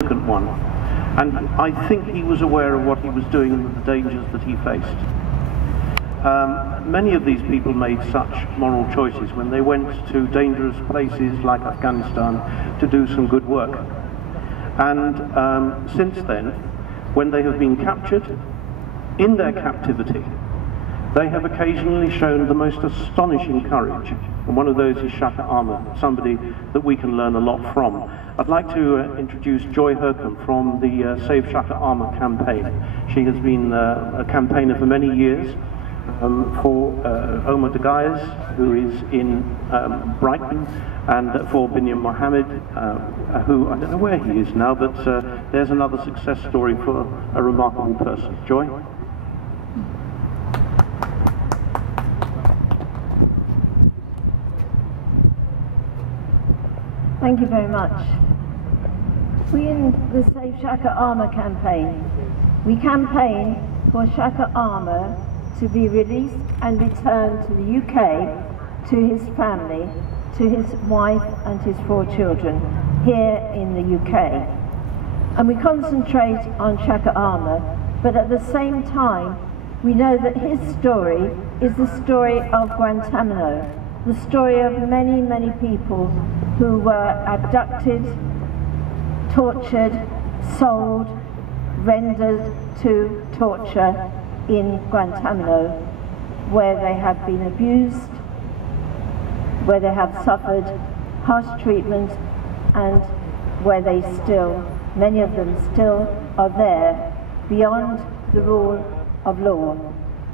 significant one. And I think he was aware of what he was doing and the dangers that he faced. Many of these people made such moral choices when they went to dangerous places like Afghanistan to do some good work. And since then, when they have been captured, in their captivity, they have occasionally shown the most astonishing courage. And one of those is Shaker Aamer, somebody that we can learn a lot from. I'd like to introduce Joy Hurcombe from the Save Shaker Aamer Campaign. She has been a campaigner for many years for Omar Dagayas, who is in Brighton, and for Binyam Mohammed, who, I don't know where he is now, but there's another success story for a remarkable person. Joy? Thank you very much. We in the Save Shaker Aamer Campaign, we campaign for Shaker Aamer to be released and returned to the UK, to his family, to his wife and his 4 children here in the UK. And we concentrate on Shaker Aamer, but at the same time we know that his story is the story of Guantánamo, the story of many, many people who were abducted, tortured, sold, rendered to torture in Guantánamo, where they have been abused, where they have suffered harsh treatment, and where they still, many of them still are there beyond the rule of law.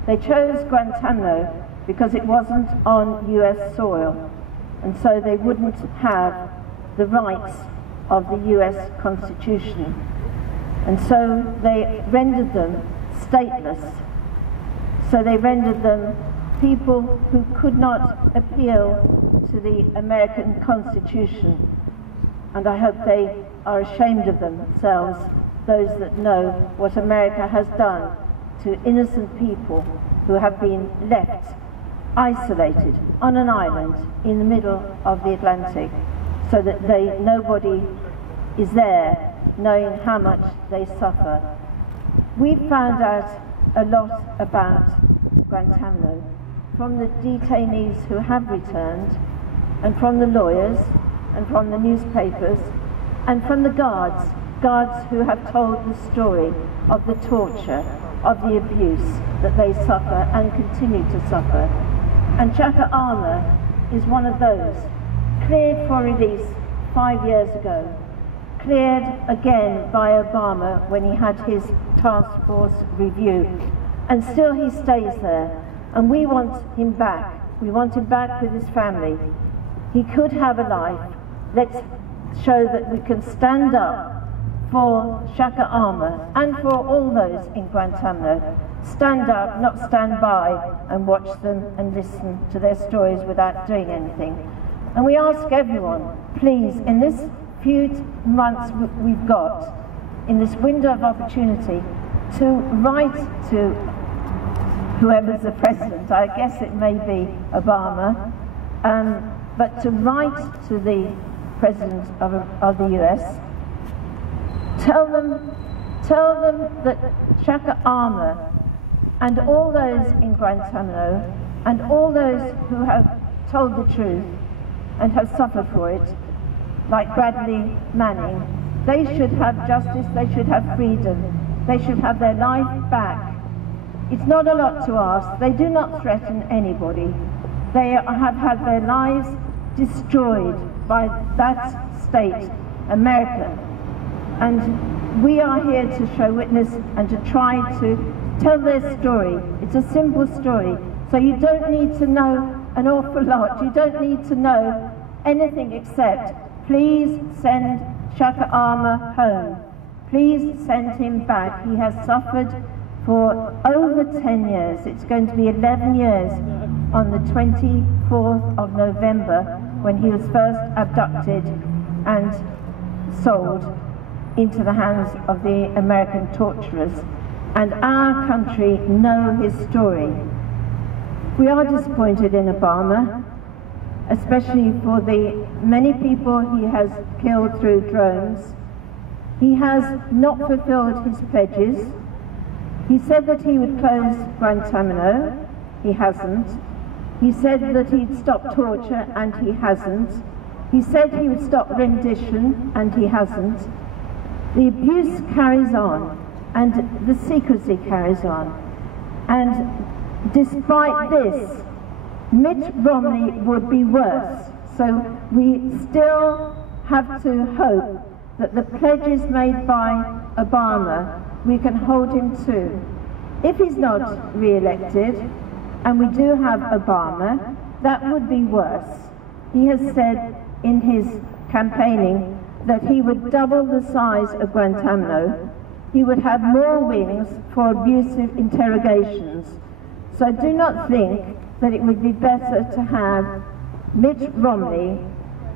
They chose Guantánamo because it wasn't on US soil, and so they wouldn't have the rights of the US Constitution. And so they rendered them stateless. So they rendered them people who could not appeal to the American Constitution. And I hope they are ashamed of themselves, those that know what America has done to innocent people who have been left isolated on an island in the middle of the Atlantic, so that nobody is there knowing how much they suffer. We found out a lot about Guantánamo from the detainees who have returned, and from the lawyers, and from the newspapers, and from the guards who have told the story of the torture, of the abuse that they suffer and continue to suffer. And Shaker Aamer is one of those, cleared for release 5 years ago, cleared again by Obama when he had his task force review, and still he stays there, and we want him back. We want him back with his family. He could have a life. Let's show that we can stand up for Shaker Aamer and for all those in Guantánamo. Stand up, not stand by and watch them and listen to their stories without doing anything. And we ask everyone, please, in this few months we've got, in this window of opportunity, to write to whoever's the president. I guess it may be Obama, but to write to the president of the US, tell them that Shaker Aamer and all those in Guantánamo and all those who have told the truth and have suffered for it, like Bradley Manning, they should have justice, they should have freedom, they should have their life back. It's not a lot to ask. They do not threaten anybody. They have had their lives destroyed by that state, America. And we are here to show witness and to try to tell their story. It's a simple story. So you don't need to know an awful lot. You don't need to know anything except, please send Shaker Aamer home. Please send him back. He has suffered for over 10 years. It's going to be 11 years on the 24th of November when he was first abducted and sold into the hands of the American torturers. And our country know his story. We are disappointed in Obama, especially for the many people he has killed through drones, He has not fulfilled his pledges. He said that he would close Guantánamo. He hasn't. He said that he'd stop torture, and he hasn't. He said he would stop rendition, and he hasn't. The abuse carries on, and the secrecy carries on. And despite this, Mitt Romney would be worse. So we still have to hope that the pledges made by Obama, we can hold him to. If he's not re-elected, and we do have Obama, that would be worse. He has said in his campaigning that he would double the size of Guantánamo. He would have more wings for abusive interrogations. So I do not think that it would be better to have Mitt Romney,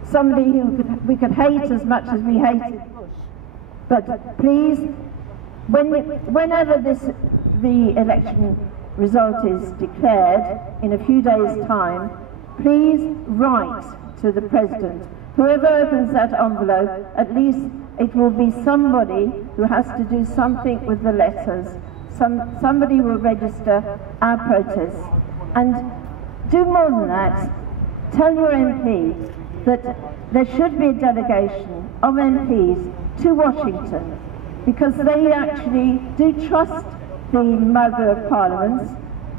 somebody who we could hate as much as we hated Bush. But please, whenever the election result is declared in a few days' time, please write to the President. Whoever opens that envelope, at least it will be somebody who has to do something with the letters. Somebody will register our protests. And do more than that. Tell your MP that there should be a delegation of MPs to Washington, because they actually do trust the Mother of Parliaments,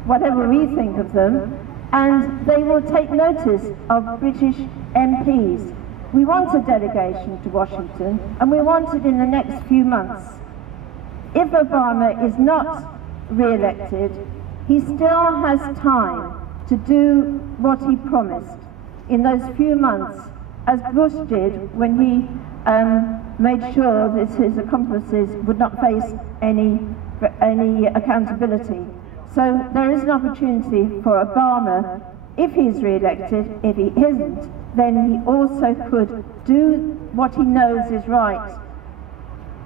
whatever we think of them, and they will take notice of British MPs. We want a delegation to Washington, and we want it in the next few months. If Obama is not re-elected, he still has time to do what he promised in those few months, as Bush did when he made sure that his accomplices would not face any accountability. So there is an opportunity for Obama, if he's re-elected. If he isn't, then he also could do what he knows is right.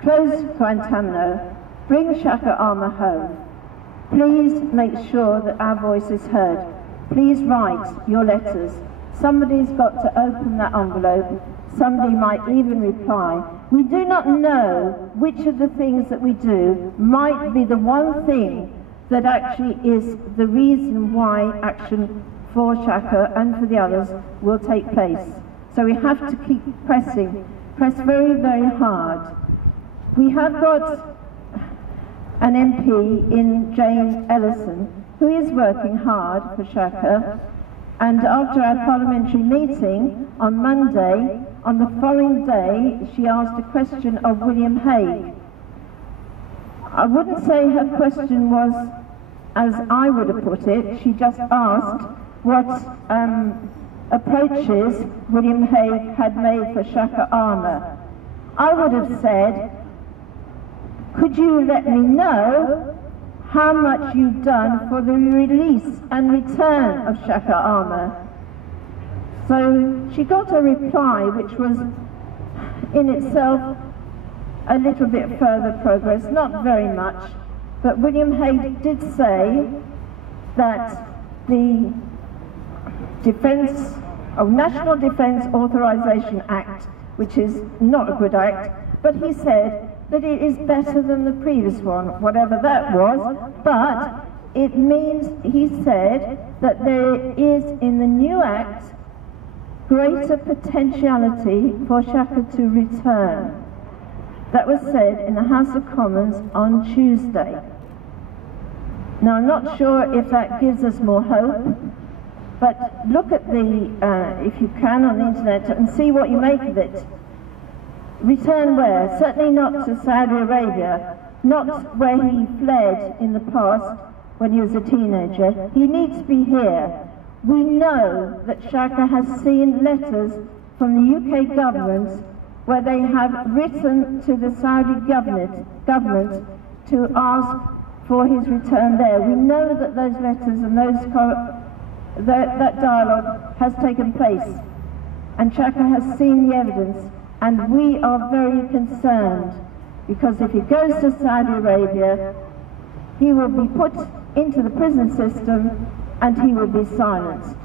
Close Guantánamo, bring Shaker Aamer home. Please make sure that our voice is heard. Please write your letters. Somebody's got to open that envelope. Somebody might even reply. We do not know which of the things that we do might be the one thing that actually is the reason why action for Shaker and for the others will take place. So we have to keep press very, very hard. We have got an MP in Jane Ellison who is working hard for Shaker, and after our parliamentary meeting on Monday, on the following day, she asked a question of William Hague. I wouldn't say her question was as I would have put it. She just asked what approaches William Hague had made for Shaker Aamer. I would have said, could you let me know how much you've done for the release and return of Shaker Aamer? So she got a reply which was in itself a little bit further progress, not very much, but William Hague did say that the National Defence Authorisation Act, which is not a good act, but he said that it is better than the previous one, whatever that was, but it means, he said, that there is in the new act greater potentiality for Shaker to return. That was said in the House of Commons on Tuesday. Now, I'm not sure if that gives us more hope, but look at the, if you can, on the internet and see what you make of it. Return where? Certainly not to Saudi Arabia, not where he fled in the past when he was a teenager. He needs to be here. We know that Shaker has seen letters from the UK government where they have written to the Saudi government to ask for his return there. We know that those letters and that dialogue has taken place, and Shaker has seen the evidence, and we are very concerned, because if he goes to Saudi Arabia, he will be put into the prison system and he will be silenced.